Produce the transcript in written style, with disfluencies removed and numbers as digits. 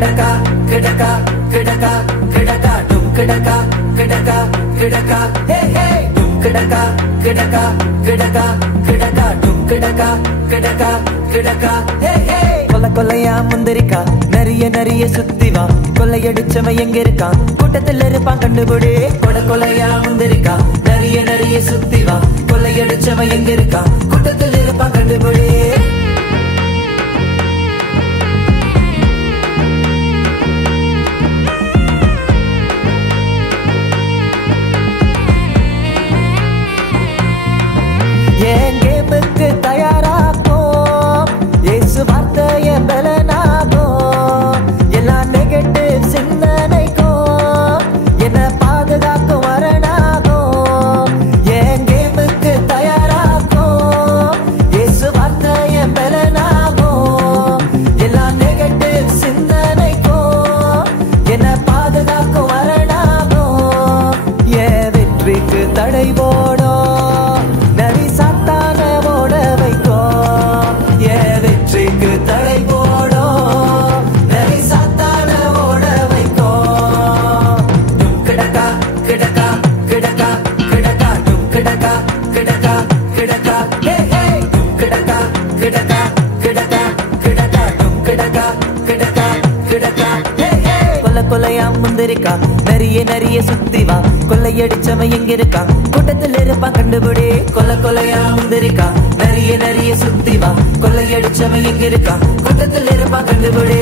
கிடக்கா கிடக்கா கிடக்கா கிடக்கா டும் கிடக்கா கிடக்கா கிடக்கா ஹே ஹே டும் கிடக்கா கிடக்கா கிடக்கா கிடக்கா டும் கிடக்கா கிடக்கா கிடக்கா ஹே ஹே கொல்ல கொல்லையா முந்திரிக்கா நிறைய நிறைய சுத்தி வா கொள்ளையடிச்சவன் எங்க இருக்கான் கூட்டத்தில் இருப்பான் கண்டுபிடி கொட கொலையா முந்திரிக்கா நிறைய நிறைய சுத்தி வா கொள்ளையடிச்சவன் எங்க இருக்கான் கூட்டத்தில் இருப்பான் கண்டுபிடி என் கேமுக்கு தயாராகும் இயேசு வார்த்தைய பலனாகும் எல்லா நெகட்டிவ் சிந்தனைக்கும் என்ன பாதுகாக்கும் வரனாகும் என் கேமுக்கு தயாராகும் இயேசு வார்த்தைய பலனாகும் எல்லா நெகட்டிவ் சிந்தனைக்கும் என்ன பாதுகாக்கும் வரனாகும் என் வெற்றிக்கு தடை போடும் தடை போடும் நரி சாத்தான ஓட வைக்கும் டும் கிடக்கா கிடக்கா கிடக்கா கிடக்கா டும் கிடக்கா கிடக்கா கிடக்கா ஹே ஹே டும் கிடக்கா கிடக்கா கிடக்கா கிடக்கா டும் கிடக்கா கிடக்கா கிடக்கா ஹே ஹே கொல்ல கொலையா முந்திரிக்கா நிறைய நிறைய சுத்தி வா கொள்ளையடிச்சவன் எங்க இருக்கான் கூட்டத்தில் இருப்பான் கண்டுபிடி கொல்ல கொலையா முந்திரிக்கா நிறைய நிறைய சுத்தி வா கொள்ளையடிச்சவன் எங்க இருக்கான் கூட்டத்தில் இருப்பான் கண்டுபிடி